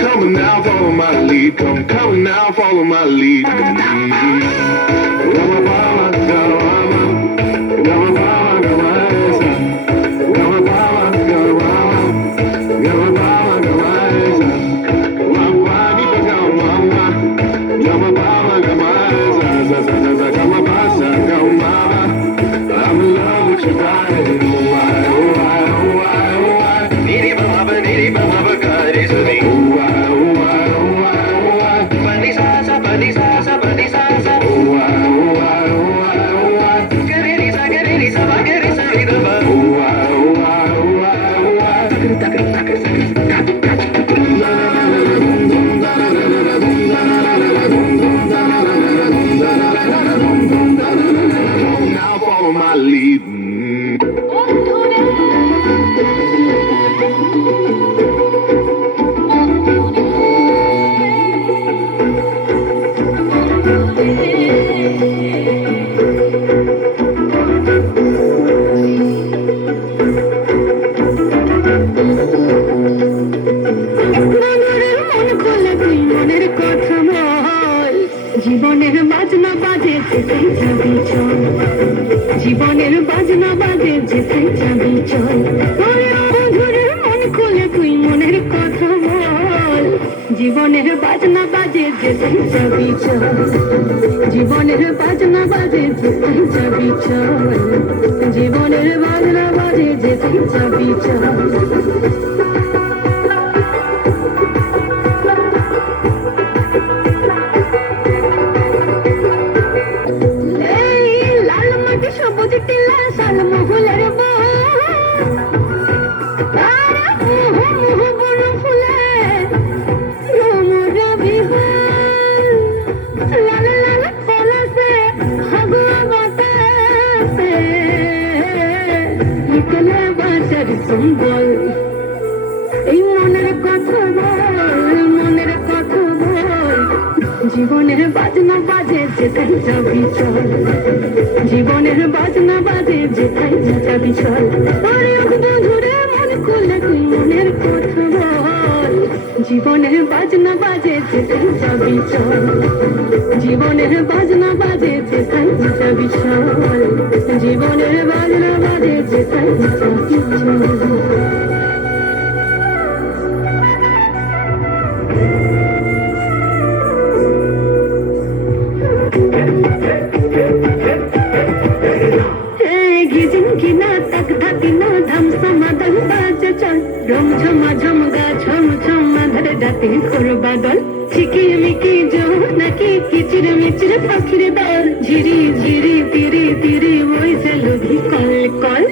Come now, follow my lead. Come now, follow my lead. I'm in love with your body. Now follow my lead. জীবনের বাজনা বাজে যেতেই যাবি চল, জীবনের বাজনা বাজে যেতেই যাবি চল, মধুরের মন খুলে তুই মনের কথা বল, জীবনের বাজনা বাজে যেতেই যাবি চল, জীবনের বাজনা বাজে যেতেই যাবি চল, জীবনের বাজনা বাজে যেতেই যাবি চল। এই মনের কথা বল, মনের কথা বল, জীবনের বাজনা বাজে যেথায় যাবি চল, জীবনের বাজনা বাজে যেথায় যাবি চল, বন্ধুরে মন খুলে তুই মনের কথা বল, জীবনের বাজনা বাজে যেথায় যাবি চল, জীবনের বাজনা বাজে যেথায় যাবি চল, জীবনের বাজনা বাজে যেথায় যাবি চল। রাতে করবা দল ঝিকির মিকির নাকি কিচির মিচির পাখির দল ঝিরি ঝিরি তিরি তিরি বইছে লঘি কল কল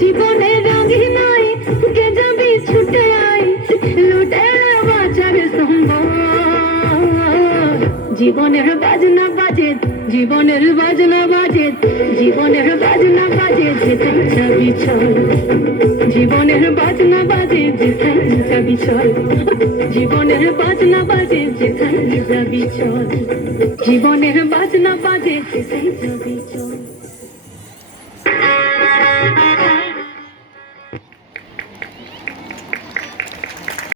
জীবনের রঙে নাই কে যাবি ছুটে আয় লুটে বাঁচার সম্ভব জীবনের বাজনা বাজে জীবনের বাজনা বাজে জীবনের বাজনা বাজে যেখানে যাবি চল জীবনের বাজনা বাজে যেখানে যাবি চল জীবনের বাজনা বাজে যেখানে যাবি চল জীবনের বাজনা বাজে যেখানে যাবি